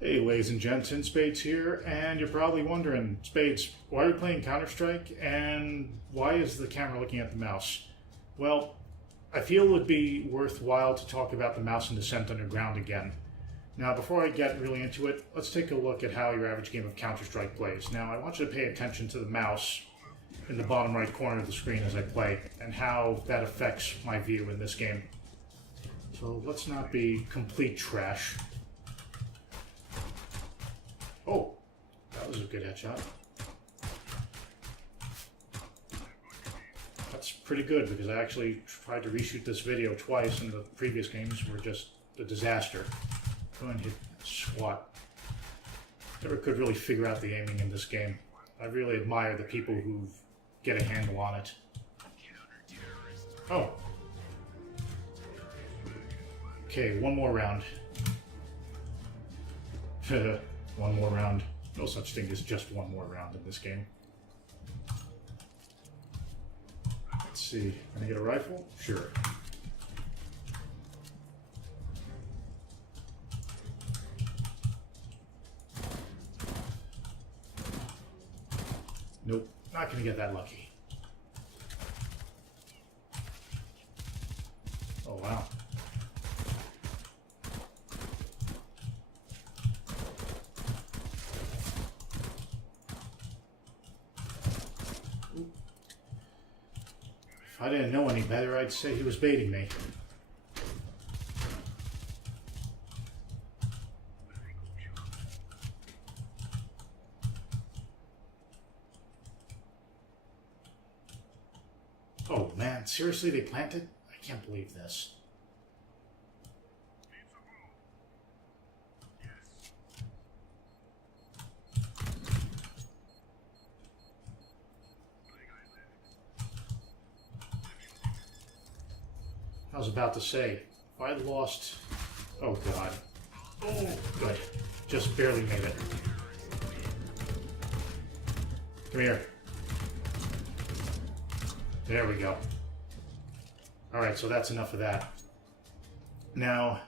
Hey ladies and gents, inspades here, and you're probably wondering, Spades, why are you playing Counter-Strike, and why is the camera looking at the mouse? Well, I feel it would be worthwhile to talk about the mouse in Descent Underground again. Now, before I get really into it, let's take a look at how your average game of Counter-Strike plays. Now, I want you to pay attention to the mouse in the bottom right corner of the screen as I play, and how that affects my view in this game. So let's not be complete trash. Oh, that was a good headshot. That's pretty good because I actually tried to reshoot this video twice and the previous games were just a disaster. Go and hit squat. Never could really figure out the aiming in this game. I really admire the people who get a handle on it. Oh. Okay, one more round. One more round. No such thing as just one more round in this game. Let's see. Can I get a rifle? Sure. Nope. Not gonna get that lucky. Oh, wow. If I didn't know any better, I'd say he was baiting me. Oh man, seriously, they planted? I can't believe this. I was about to say, if I lost... Oh god. Oh, good. Just barely made it. Come here. There we go. Alright, so that's enough of that. Now,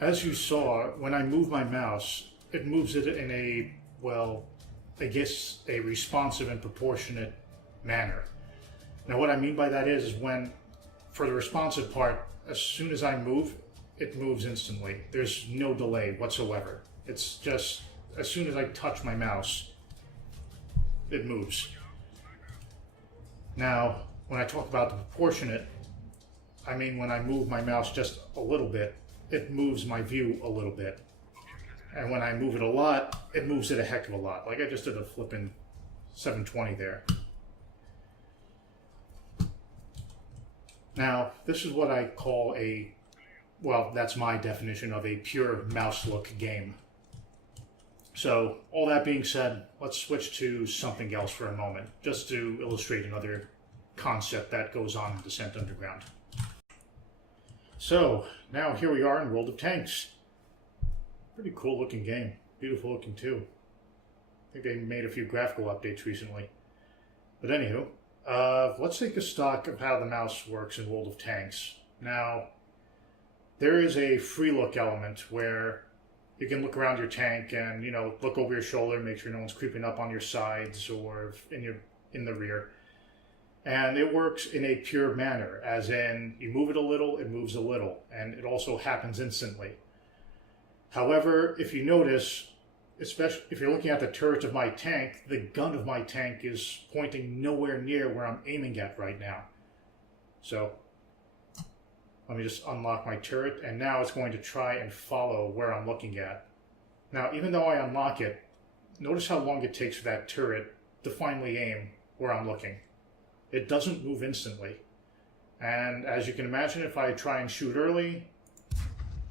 as you saw, when I move my mouse, it moves it in a, well, I guess a responsive and proportionate manner. Now what I mean by that is when for the responsive part, as soon as I move, it moves instantly. There's no delay whatsoever. It's just, as soon as I touch my mouse, it moves. Now, when I talk about the proportionate, I mean when I move my mouse just a little bit, it moves my view a little bit. And when I move it a lot, it moves it a heck of a lot. Like I just did a flippin' 720 there. Now, this is what I call a, well, that's my definition of a pure mouse look game. So, all that being said, let's switch to something else for a moment, just to illustrate another concept that goes on in Descent Underground. So, now here we are in World of Tanks. Pretty cool looking game. Beautiful looking too. I think they made a few graphical updates recently. But anywho, let's take a stock of how the mouse works in World of Tanks. Now, there is a free look element where you can look around your tank and, you know, look over your shoulder, make sure no one's creeping up on your sides or in the rear. And it works in a pure manner, as in you move it a little, it moves a little, and it also happens instantly. However, if you notice, especially if you're looking at the turret of my tank, the gun of my tank is pointing nowhere near where I'm aiming at right now. So, let me just unlock my turret, and now it's going to try and follow where I'm looking at. Now, even though I unlock it, notice how long it takes for that turret to finally aim where I'm looking. It doesn't move instantly. And as you can imagine, if I try and shoot early,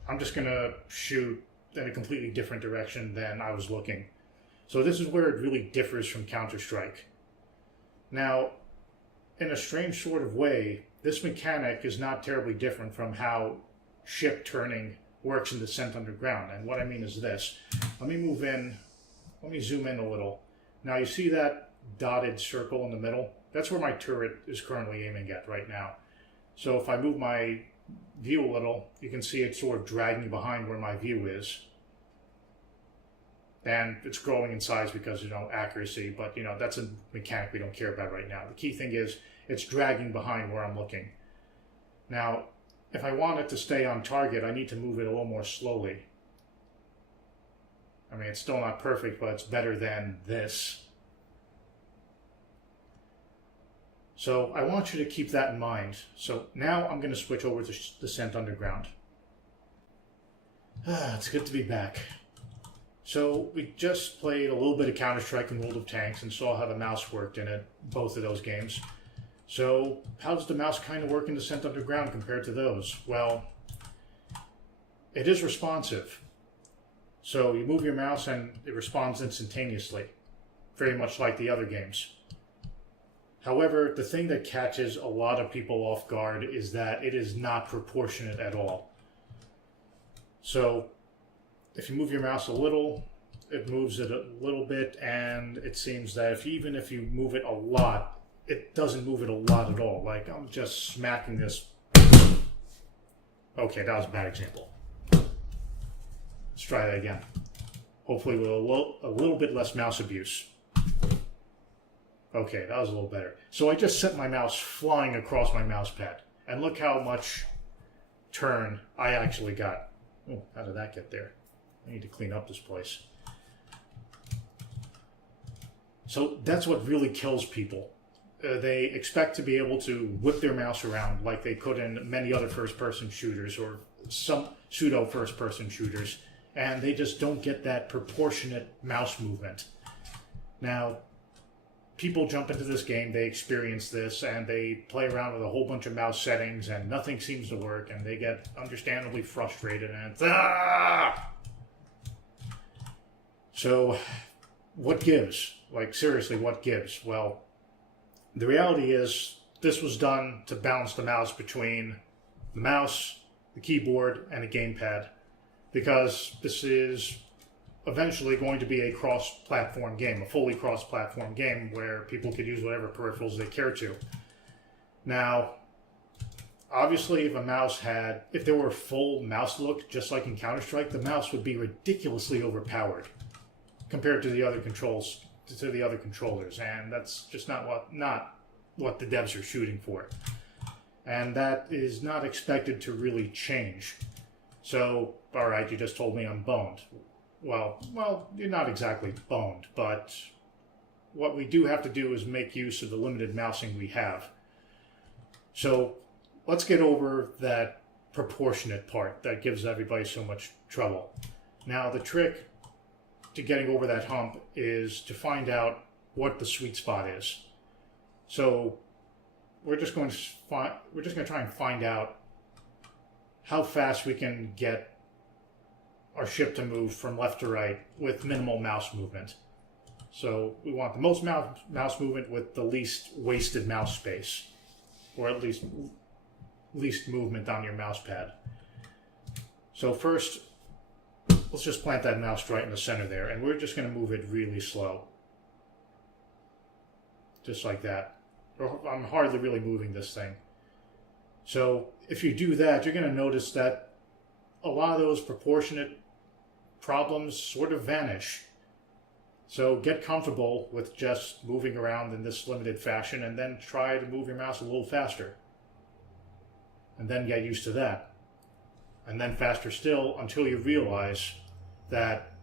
I'm just going to shoot in a completely different direction than I was looking. So this is where it really differs from Counter-Strike. Now, in a strange sort of way, this mechanic is not terribly different from how ship turning works in Descent Underground. And what I mean is this. Let me move in, let me zoom in a little. Now you see that dotted circle in the middle? That's where my turret is currently aiming at right now. So if I move my view a little, you can see it sort of dragging behind where my view is. And it's growing in size because, accuracy, but, that's a mechanic we don't care about right now. The key thing is it's dragging behind where I'm looking. Now, if I want it to stay on target, I need to move it a little more slowly. I mean, it's still not perfect, but it's better than this. So I want you to keep that in mind. So now I'm going to switch over to Descent Underground. It's good to be back. So we just played a little bit of Counter-Strike and World of Tanks and saw how the mouse worked in both of those games. So how does the mouse kind of work in Descent Underground compared to those? Well, it is responsive. So you move your mouse and it responds instantaneously, very much like the other games. However, the thing that catches a lot of people off guard is that it is not proportionate at all. So if you move your mouse a little, it moves it a little bit, and it seems that even if you move it a lot, it doesn't move it a lot at all. Like, I'm just smacking this. Okay, that was a bad example. Let's try that again. Hopefully with a little bit less mouse abuse. Okay, that was a little better. So I just sent my mouse flying across my mouse pad. And look how much turn I actually got. Oh, how did that get there? I need to clean up this place. So that's what really kills people. They expect to be able to whip their mouse around like they could in many other first-person shooters or some pseudo first-person shooters, and they just don't get that proportionate mouse movement. Now, people jump into this game, they experience this, and they play around with a whole bunch of mouse settings, and nothing seems to work, and they get understandably frustrated, and it's, So, what gives? Like, seriously, what gives? Well, the reality is, this was done to balance the mouse between the mouse, the keyboard, and a gamepad, because this is eventually going to be a cross-platform game, a fully cross-platform game where people could use whatever peripherals they care to. Now, obviously, if there were a full mouse look, just like in Counter-Strike, the mouse would be ridiculously overpowered compared to the other controllers, and that's just not what the devs are shooting for. And that is not expected to really change. So, all right, you just told me I'm boned. Well, you're not exactly boned, but what we do have to do is make use of the limited mousing we have. So let's get over that proportionate part that gives everybody so much trouble. Now, the trick to getting over that hump is to find out what the sweet spot is. So we're just going to try and find out how fast we can get our ship to move from left to right with minimal mouse movement. So we want the most mouse movement with the least wasted mouse space, or at least movement on your mouse pad. So first, let's just plant that mouse right in the center there, and we're just going to move it really slow. Just like that. I'm hardly really moving this thing. So if you do that, you're going to notice that a lot of those proportionate problems sort of vanish. So get comfortable with just moving around in this limited fashion, and then try to move your mouse a little faster. And then get used to that. And then faster still until you realize that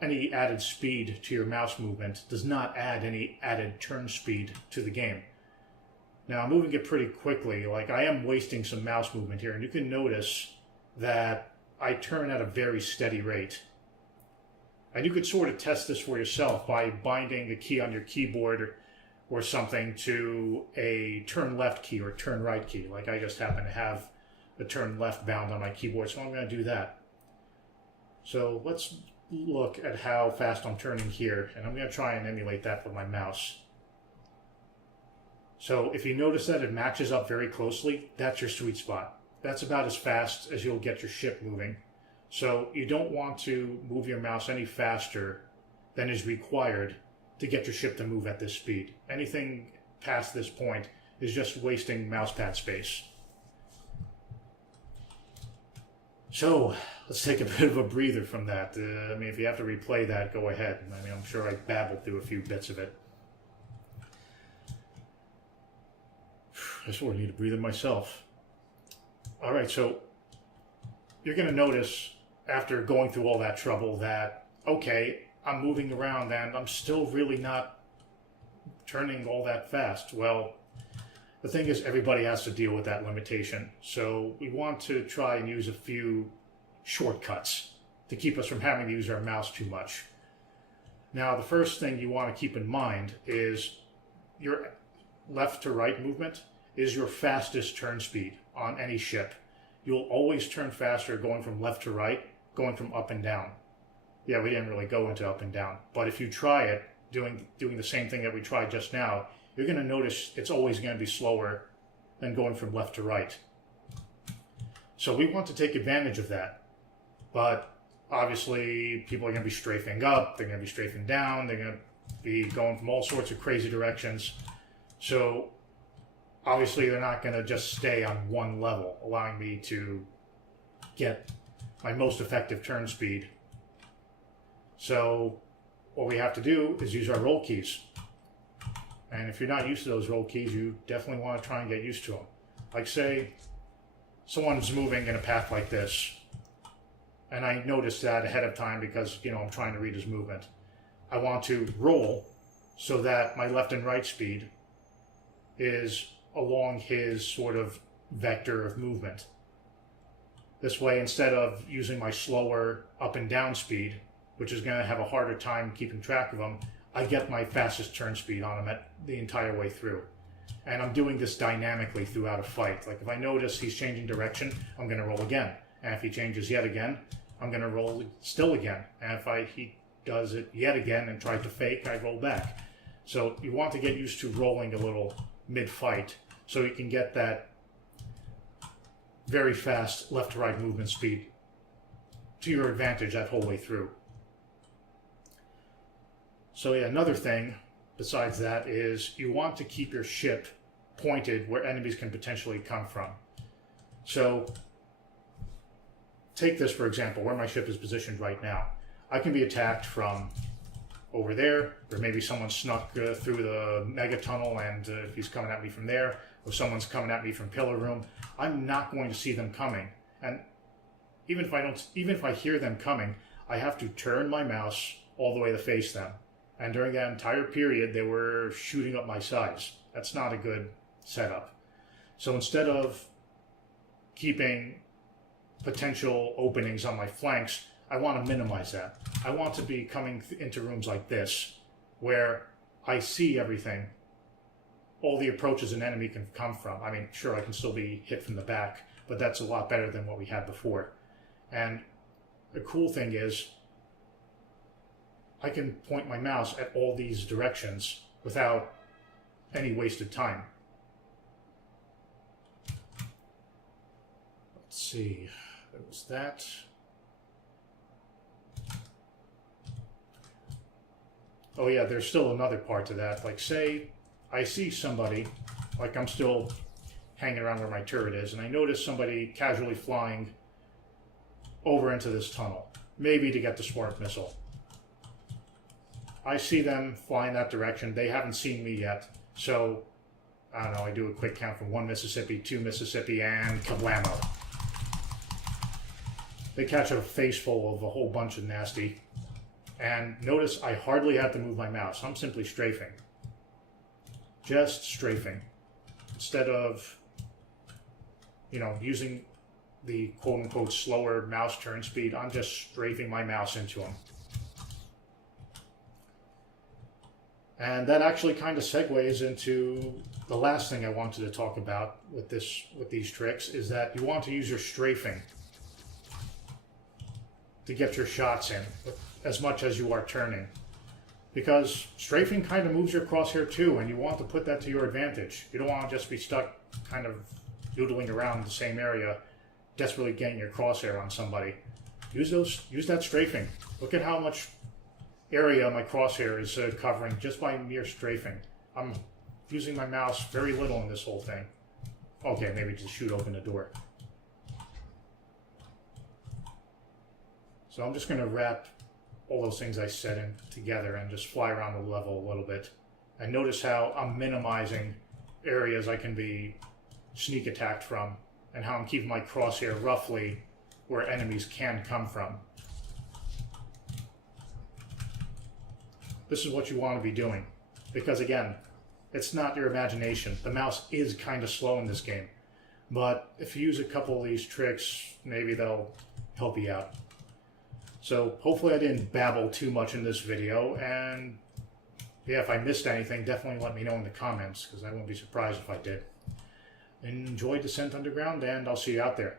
any added speed to your mouse movement does not add any added turn speed to the game. Now, I'm moving it pretty quickly. Like, I am wasting some mouse movement here, and you can notice that I turn at a very steady rate. And you could sort of test this for yourself by binding a key on your keyboard or something to a turn left key or turn right key. Like, I just happen to have the turn left bound on my keyboard, so I'm going to do that. So let's look at how fast I'm turning here, and I'm going to try and emulate that with my mouse. So if you notice that it matches up very closely, that's your sweet spot. That's about as fast as you'll get your ship moving. So you don't want to move your mouse any faster than is required to get your ship to move at this speed. Anything past this point is just wasting mousepad space. So let's take a bit of a breather from that. I mean, if you have to replay that, go ahead. I mean, I'm sure I babbled through a few bits of it. I sort of need a breather myself. All right, so you're going to notice after going through all that trouble that, okay, I'm moving around and I'm still really not turning all that fast. Well, the thing is, everybody has to deal with that limitation. So we want to try and use a few shortcuts to keep us from having to use our mouse too much. Now, the first thing you want to keep in mind is your left to right movement is your fastest turn speed on any ship. You'll always turn faster going from left to right, going from up and down. Yeah, we didn't really go into up and down, but if you try it, doing the same thing that we tried just now, you're going to notice it's always going to be slower than going from left to right. So we want to take advantage of that. But obviously, people are going to be strafing up, they're going to be strafing down, they're going to be going from all sorts of crazy directions. So obviously, they're not going to just stay on one level, allowing me to get my most effective turn speed. So what we have to do is use our roll keys. And if you're not used to those roll keys, you definitely want to try and get used to them. Like say, someone's moving in a path like this, and I noticed that ahead of time because, I'm trying to read his movement. I want to roll so that my left and right speed is along his sort of vector of movement. This way, instead of using my slower up and down speed, which is going to have a harder time keeping track of him, I get my fastest turn speed on him the entire way through. And I'm doing this dynamically throughout a fight. Like if I notice he's changing direction, I'm going to roll again. And if he changes yet again, I'm going to roll still again. And if he does it yet again and tries to fake, I roll back. So you want to get used to rolling a little mid-fight so you can get that very fast left to right movement speed to your advantage that whole way through. So yeah, another thing besides that is you want to keep your ship pointed where enemies can potentially come from. So take this for example, where my ship is positioned right now. I can be attacked from over there, or maybe someone snuck through the mega tunnel and he's coming at me from there, or someone's coming at me from pillar room. I'm not going to see them coming, and even if I hear them coming, I have to turn my mouse all the way to face them. And during that entire period, they were shooting up my sides. That's not a good setup. So instead of keeping potential openings on my flanks, I want to minimize that. I want to be coming into rooms like this, where I see everything, all the approaches an enemy can come from. I mean, sure, I can still be hit from the back, but that's a lot better than what we had before. And the cool thing is, I can point my mouse at all these directions without any wasted time. Let's see, there was that. Oh yeah, there's still another part to that. Like say, I see somebody, like I'm still hanging around where my turret is, and I notice somebody casually flying over into this tunnel, maybe to get the smart missile. I see them flying that direction. They haven't seen me yet. So, I don't know, I do a quick count from 1 Mississippi, 2 Mississippi, and kablamo. They catch a face full of a whole bunch of nasty. And notice I hardly have to move my mouse. I'm simply strafing. Just strafing. Instead of, using the quote-unquote slower mouse turn speed, I'm just strafing my mouse into them. And that actually kind of segues into the last thing I wanted to talk about with these tricks, is that you want to use your strafing to get your shots in as much as you are turning. Because strafing kind of moves your crosshair too, and you want to put that to your advantage. You don't want to just be stuck kind of doodling around the same area, desperately getting your crosshair on somebody. Use that strafing. Look at how much area my crosshair is covering just by mere strafing. I'm using my mouse very little in this whole thing. Okay, maybe just shoot open the door. So I'm just going to wrap all those things I said in together and just fly around the level a little bit. And notice how I'm minimizing areas I can be sneak attacked from, and how I'm keeping my crosshair roughly where enemies can come from. This is what you want to be doing, because again, it's not your imagination. The mouse is kind of slow in this game, but if you use a couple of these tricks, maybe they'll help you out. So hopefully I didn't babble too much in this video, and yeah, if I missed anything, definitely let me know in the comments, because I wouldn't be surprised if I did. Enjoy Descent Underground, and I'll see you out there.